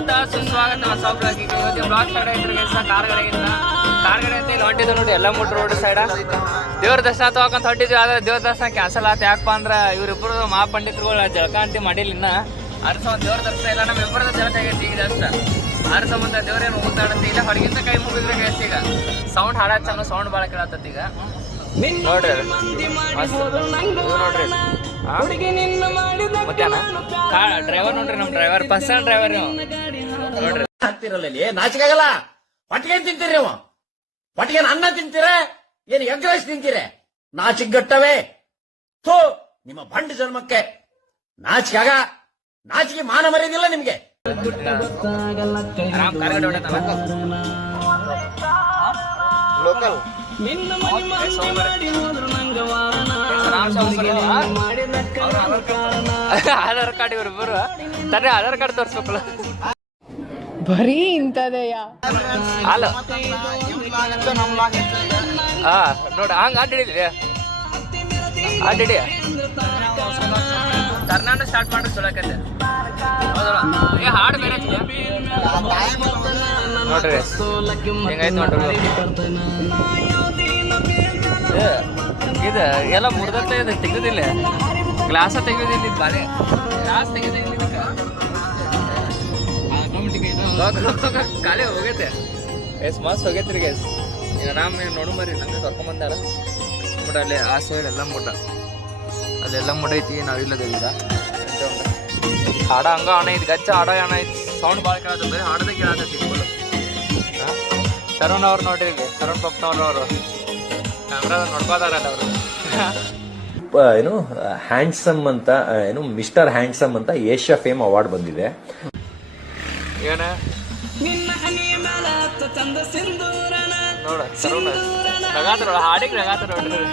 ಸ್ವಾಗತ ಸುಸ್ವಾಗತ ಹೊಸಬ್ರಾಗಿ ಇವತ್ತಿನ ಬ್ಲಾಗ್ ಸ್ಟಾರ್ಟ್ ಆಯ್ತು ಗೈಸ್. ಕಾರ್ಗಡೆ ಅಂತ ಇಲ್ಲಿ ಹೊಂಟಿದ್ದು ನೋಡಿ ಎಲ್ಲ ಮುಟ್ಟ ರೋಡ್ ಸೈಡ ದೇವ್ರ ದರ್ಶನ ತಗೋಕಂತ ಹೊಂಟಿದ್ವಿ. ಆದ್ರೆ ದೇವ್ರ ದರ್ಶನ ಕ್ಯಾನ್ಸಲ್ ಆಯ್ತು. ಯಾಕಪ್ಪ ಅಂದ್ರೆ ಇವರಿಬ್ಬರು ಮಹಾಪಂಡಿತರುಗಳು ಜಳಕ ಅಂತ ಮಾಡಿಲ್ಲ ಇನ್ನ ಅರ್ಸ ಒಂದು ದೇವ್ರ ದರ್ಶನ ಇಲ್ಲ. ನಮ್ಮ ಇಬ್ಬರದ ಜಳಕ ಆಗೈತಿ ಈಗ ಜಸ್ಟ್ ಅರ್ಸ ಮುಂದೆ ದೇವ್ರೇನು ಊತಾಡಂತ ಇಲ್ಲ ಹೊರಗಿಂತ ಕೈ ಮುಗಿದ್ರೆ ಗೈಸ್. ಈಗ ಸೌಂಡ್ ಹಾಡಾಕ್ ಚಂದ ಸೌಂಡ್ ಭಾಳ ಕೇಳತ್ತ ಈಗ ನೋಡ್ರಿ ನೋಡ್ರಿ ಮಧ್ಯಾಹ್ನ ಡ್ರೈವರ್ ನೋಡ್ರಿ ನಮ್ ಡ್ರೈವರ್ ಪರ್ಸನಲ್ ಡ್ರೈವರ್ ನೋಡ್ರಿ. ಹಾಕ್ತಿರಲ್ಲ ನಾಚಿಕಾಗಲ್ಲ. ಪಟ್ಟಿಗೆ ತಿಂತೀರಿ ನೀವು? ಪಟ್ಟಿಗೆ ಅನ್ನ ತಿಂತೀರ ಏನು ಎಗ್ ರೈಸ್ ತಿಂತೀರ? ನಾಚಿಗಟ್ಟವೇ ಥೋ ನಿಮ್ಮ ಬಂಡ ಜನ್ಮಕ್ಕೆ. ನಾಚಿಕಾಗ ನಾಚಿಗೆ ಮಾನ ಮರ್ಯಾದಿಲ್ಲ ನಿಮ್ಗೆ. ಲೋಕಲ್ ಆಧಾರ್ ಕಾರ್ಡ್ ಇವ್ರಿಬ್ಬರು ತನ್ನ ಆಧಾರ್ ಕಾರ್ಡ್ ತೋರ್ಸ್ಬೇಕಲ್ಲ ಬರೀ ಇಂಥದೆಯ ಅಲ್ಲ ಹಾ ನೋಡ ಹಂಗ ಅಡ್ಡಿಡಿದ್ರಿ ಅಡ್ಡಿಡಿ ಕರ್ನಾಟಕ ಸ್ಟಾರ್ಟ್ ಮಾಡ್ರಿ ಚೊಲಕತ್ತೆ ಹೌದಲ್ಲ. ಏ ಹಾಡು ಬೇರೆ ನೋಡ್ರಿ ಹೆಂಗಾಯ್ತು ನೋಡ್ರಿ. ಇದು ಎಲ್ಲ ಮುರ್ದತ್ತ ಇದು ತೆಗೆದಿಲ್ಲ ಗ್ಲಾಸ ತೆಗೆಯೋದಿಲ್ಲ ಇದು ಬಾಳೆ ಗ್ಲಾಸ್ ತೆಗೆದಿಲ್ಲ ಖಾಲಿ ಹೋಗೈತೆ ಎಸ್ ಮಸ್ತ್ ಹೋಗೈತ್ರಿ ಗೈಸ್. ಈಗ ನಾವು ನೋಡು ಬರ್ರಿ ನಂಗೆ ಕರ್ಕೊಂಬಂದಾರ ಮುಡ ಅಲ್ಲಿ ಆ ಸೈಡ್ ಎಲ್ಲ ಮುಡ ಅಲ್ಲೆಲ್ಲ ಮುಡ ಐತಿ ನಾವಿಲ್ಲದೀಗ ಹಾಡ ಹಂಗ ಹಣ ಐತಿ ಗಚ್ಚ ಹಾಡ ಹಣ ಐತಿ ಸೌಂಡ್ ಭಾಳ ಕೇಳತ್ತ ಬರೀ ಹಾಡದೇ ಕೇಳತ್ತೈತಿ ಫುಲ್. ತರುಣ್ ಅವ್ರು ನೋಡ್ರಿ ಇಲ್ಲಿ ತರುಣ್ ಪಪ್ನವ್ರವರು ಕ್ಯಾಮ್ರಾದ ನೋಡ್ಕೋತಾರಲ್ಲ ಅವರು ಏನು ಹ್ಯಾಂಡ್ಸಮ್ ಅಂತ ಏನು ಮಿಸ್ಟರ್ ಹ್ಯಾಂಡ್ಸಮ್ ಅಂತ ಏಷ್ಯಾ ಫೇಮ್ ಅವಾರ್ಡ್ ಬಂದಿದೆ. ಏನ ನೋಡ ತರುಣ್ ನಗಾತ್ರ ಹಾಡಿಗೆ ನಗಾತ್ರ ನೋಡ್ರಿ.